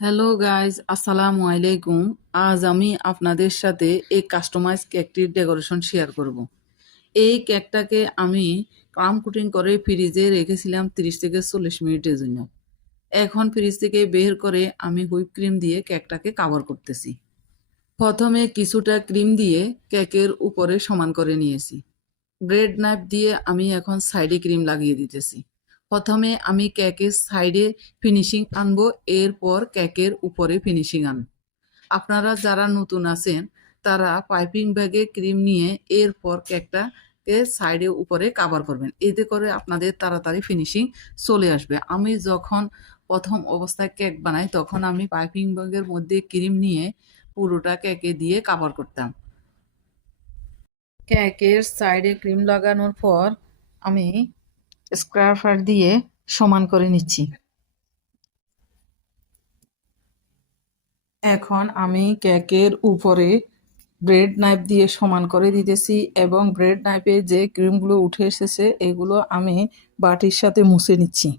Hello guys, আসসালামু আলাইকুম। আজ আমি আপনাদের সাথে এই কাস্টমাইজ কেকটির ডেকোরেশন শেয়ার করব। এই কেকটাকে আমি ক্রাম কোটিং করে ফ্রিজে রেখেছিলাম 30 থেকে 40 মিনিটের জন্য। এখন ফ্রিজ থেকে বের করে আমি হুইপ ক্রিম দিয়ে কেকটাকে কাভার করতেছি। প্রথমে কিছুটা ক্রিম দিয়ে কেকের উপরে সমান করে নিয়েছি। ব্রেড নাইফ দিয়ে আমি এখন সাইডে ক্রিম লাগিয়ে দিতেছি। প্রথমে আমি কেকের সাইডে ফিনিশিং আনবো, এরপর কেকের উপরে ফিনিশিং আনবো। আপনারা যারা নতুন আছেন তারা পাইপিং ব্যাগে ক্রিম নিয়ে এরপর কেকটাকে সাইডে উপরে কাভার করবেন, এতে করে আপনাদের তাড়াতাড়ি ফিনিশিং চলে আসবে। আমি যখন প্রথম অবস্থায় কেক বানাই তখন আমি পাইপিং ব্যাগের মধ্যে ক্রিম নিয়ে পুরোটা কেকে দিয়ে কাভার করতাম। কেকের সাইডে ক্রিম লাগানোর পর আমি স্ক্র্যাপার দিয়ে সমান করে নিচ্ছি। এখন আমি কেকের উপরে ব্রেড নাইফ দিয়ে সমান করে দিতেছি এবং ব্রেড নাইফে যে ক্রিমগুলো উঠে এসেছে এগুলো আমি বাটির সাথে মুছে নিচ্ছি।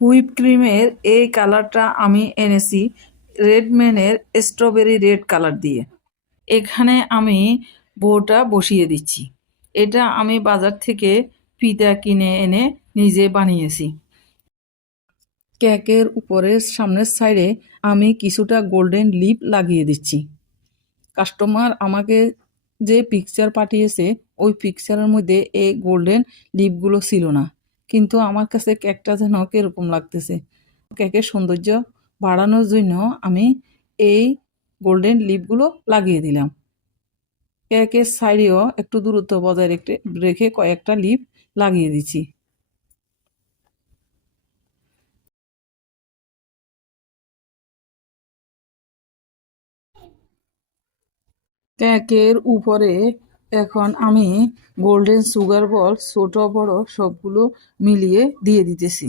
হুইপ ক্রিমের এই কালারটা আমি এনেছি রেডম্যানের স্ট্রবেরি রেড কালার দিয়ে। এখানে আমি বোটা বসিয়ে দিচ্ছি। এটা আমি বাজার থেকে ফিতা কিনে এনে নিজে বানিয়েছি। কেকের উপরের সামনের সাইডে আমি কিছুটা গোল্ডেন লিপ লাগিয়ে দিচ্ছি। কাস্টমার আমাকে যে পিকচার পাঠিয়েছে ওই পিকচারের মধ্যে এই গোল্ডেন লিপগুলো ছিল না, কিন্তু আমার কাছে কেকটা যেন কিরকম লাগতেছে। কেকের সৌন্দর্য বাড়ানোর জন্য আমি এই গোল্ডেন লিপগুলো লাগিয়ে দিলাম। কেকের সাইডেও একটু দূরত্ব বজায় রেখে কয়েকটা লিপ লাগিয়ে দিচ্ছি। কেকের উপরে এখন আমি গোল্ডেন সুগার বল ছোট বড় সবগুলো মিলিয়ে দিয়ে দিতেছি।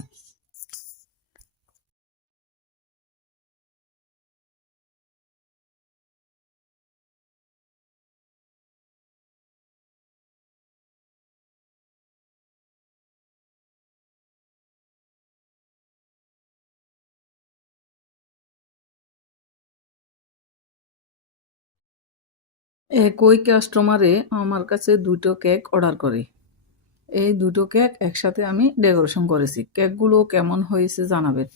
একই কাস্টমারে আমার কাছে দুটো কেক অর্ডার করে। এই দুটো কেক একসাথে আমি ডেকোরেশন করেছি। কেকগুলো কেমন হয়েছে জানাবেন।